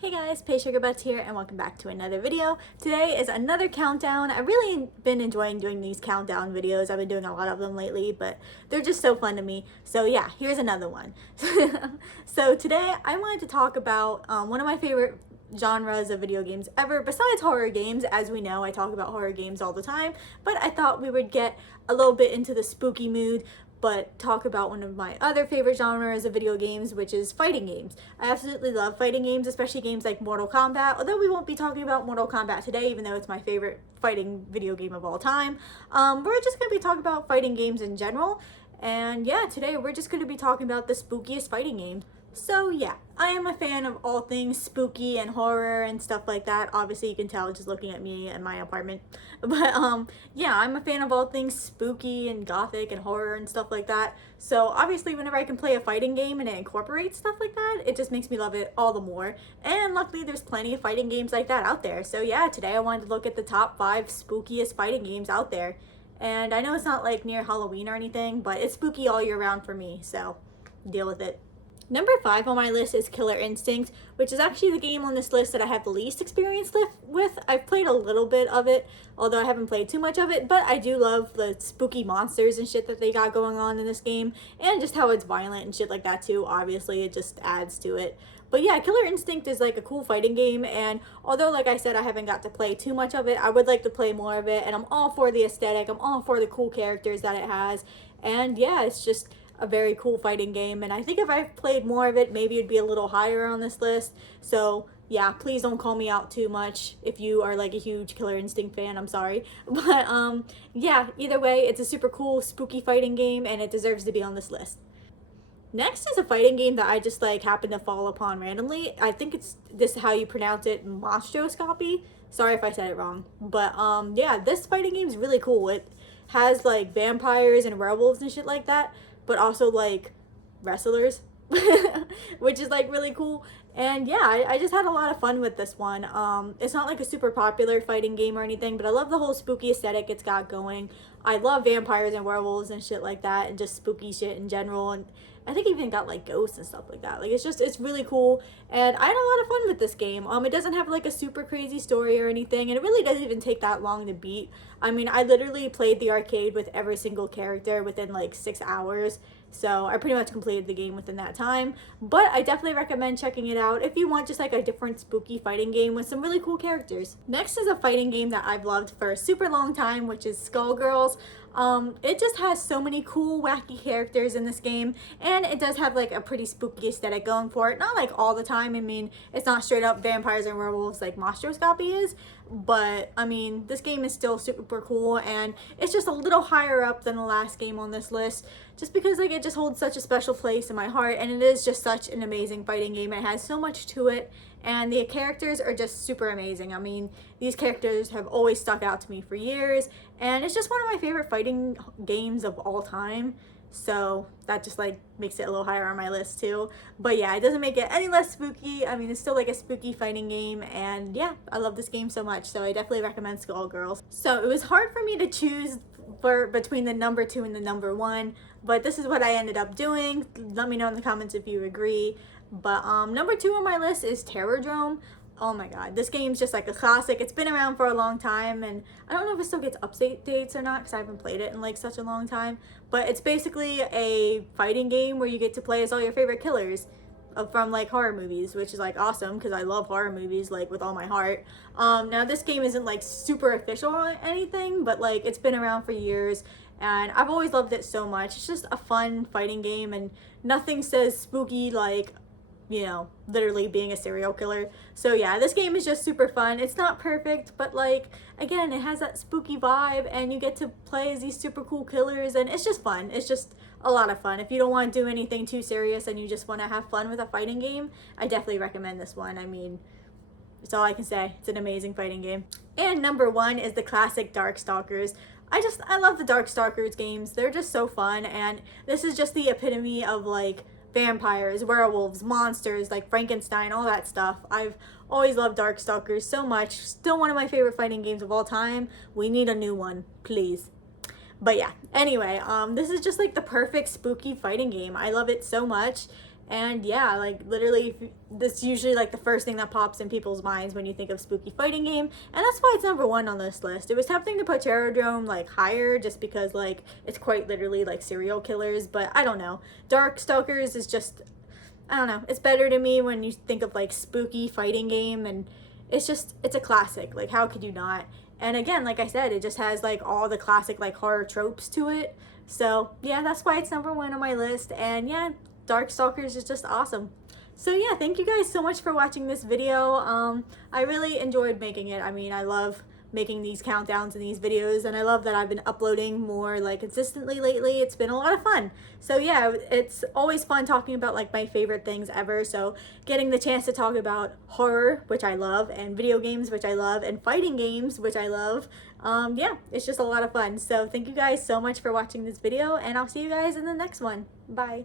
Hey guys, Paigesugarbutts here and welcome back to another video. Today is another countdown. I've really been enjoying doing these countdown videos. I've been doing a lot of them lately, but they're just so fun to me. So yeah, here's another one. So today I wanted to talk about one of my favorite genres of video games ever, besides horror games. As we know, I talk about horror games all the time, but I thought we would get a little bit into the spooky mood but talk about one of my other favorite genres of video games, which is fighting games. I absolutely love fighting games, especially games like Mortal Kombat, although we won't be talking about Mortal Kombat today, even though it's my favorite fighting video game of all time. We're just going to be talking about fighting games in general, and yeah, today we're just going to be talking about the spookiest fighting games. So yeah, I am a fan of all things spooky and horror and stuff like that. Obviously you can tell just looking at me in my apartment. But yeah, I'm a fan of all things spooky and gothic and horror and stuff like that. So obviously whenever I can play a fighting game and it incorporates stuff like that, it just makes me love it all the more. And luckily there's plenty of fighting games like that out there. So yeah, today I wanted to look at the top 5 spookiest fighting games out there. And I know it's not like near Halloween or anything, but it's spooky all year round for me, so deal with it. Number 5 on my list is Killer Instinct, which is actually the game on this list that I have the least experience with. I've played a little bit of it, although I haven't played too much of it, but I do love the spooky monsters and shit that they got going on in this game, and just how it's violent and shit like that too. Obviously, it just adds to it. But yeah, Killer Instinct is like a cool fighting game, and although, like I said, I haven't got to play too much of it, I would like to play more of it, and I'm all for the aesthetic, I'm all for the cool characters that it has, and yeah, it's just a very cool fighting game, and I think if I played more of it, maybe it'd be a little higher on this list. So yeah, please don't call me out too much if you are like a huge Killer Instinct fan. I'm sorry. But yeah, either way, it's a super cool spooky fighting game and it deserves to be on this list. Next is a fighting game that I just like happened to fall upon randomly. I think it's this is how you pronounce it, Monstroscopy. Sorry if I said it wrong. But yeah, this fighting game is really cool. It has like vampires and werewolves and shit like that, but also like wrestlers, which is like really cool. And yeah, I just had a lot of fun with this one. It's not like a super popular fighting game or anything, but I love the whole spooky aesthetic it's got going. I love vampires and werewolves and shit like that, and just spooky shit in general. And I think even got like ghosts and stuff like that. Like it's really cool, and I had a lot of fun with this game. It doesn't have like a super crazy story or anything, and it really doesn't even take that long to beat. I mean, I literally played the arcade with every single character within like 6 hours. So I pretty much completed the game within that time, but I definitely recommend checking it out if you want just like a different spooky fighting game with some really cool characters. Next is a fighting game that I've loved for a super long time, which is Skullgirls. It just has so many cool, wacky characters in this game, and it does have like a pretty spooky aesthetic going for it. Not like all the time. I mean, it's not straight up vampires and werewolves like Monstroscopy is, but I mean, this game is still super cool, and it's just a little higher up than the last game on this list, just because like it just holds such a special place in my heart, and it is just such an amazing fighting game. It has so much to it, and the characters are just super amazing. I mean, these characters have always stuck out to me for years, and it's just one of my favorite fighting games of all time. So that just like makes it a little higher on my list too. But yeah, it doesn't make it any less spooky. I mean, it's still like a spooky fighting game, and yeah, I love this game so much, so I definitely recommend Skullgirls. So it was hard for me to choose between the number 2 and the number 1, but this is what I ended up doing. Let me know in the comments if you agree. But number 2 on my list is Terrordrome. Oh my god, this game's just like a classic. It's been around for a long time, and I don't know if it still gets updates or not because I haven't played it in like such a long time, but it's basically a fighting game where you get to play as all your favorite killers from like horror movies, which is like awesome because I love horror movies like with all my heart. Now this game isn't like super official or anything, but like it's been around for years, and I've always loved it so much. It's just a fun fighting game, and nothing says spooky like, you know, literally being a serial killer. So yeah, this game is just super fun. It's not perfect, but like, again, it has that spooky vibe, and you get to play as these super cool killers, and it's just fun. It's just a lot of fun. If you don't want to do anything too serious and you just want to have fun with a fighting game, I definitely recommend this one. I mean, it's all I can say. It's an amazing fighting game. And number 1 is the classic Darkstalkers. I love the Darkstalkers games. They're just so fun, and this is just the epitome of like vampires, werewolves, monsters, like Frankenstein, all that stuff. I've always loved Darkstalkers so much. Still one of my favorite fighting games of all time. We need a new one, please. But yeah, anyway, this is just like the perfect spooky fighting game. I love it so much, And yeah, like literally that's usually like the first thing that pops in people's minds when you think of spooky fighting game, and that's why it's number one on this list. It was tempting to put Terrordrome like higher just because like it's quite literally like serial killers, but I don't know. Darkstalkers is just, I don't know, it's better to me when you think of like spooky fighting game, and it's a classic. Like how could you not? And again, like I said, it just has like all the classic like horror tropes to it. So yeah, that's why it's number one on my list. And yeah, Darkstalkers is just awesome. So yeah, thank you guys so much for watching this video. I really enjoyed making it. I mean, I love making these countdowns and these videos, and I love that I've been uploading more like consistently lately. It's been a lot of fun. So yeah, it's always fun talking about like my favorite things ever. So getting the chance to talk about horror, which I love, and video games, which I love, and fighting games, which I love, yeah, it's just a lot of fun. So thank you guys so much for watching this video, and I'll see you guys in the next one. Bye.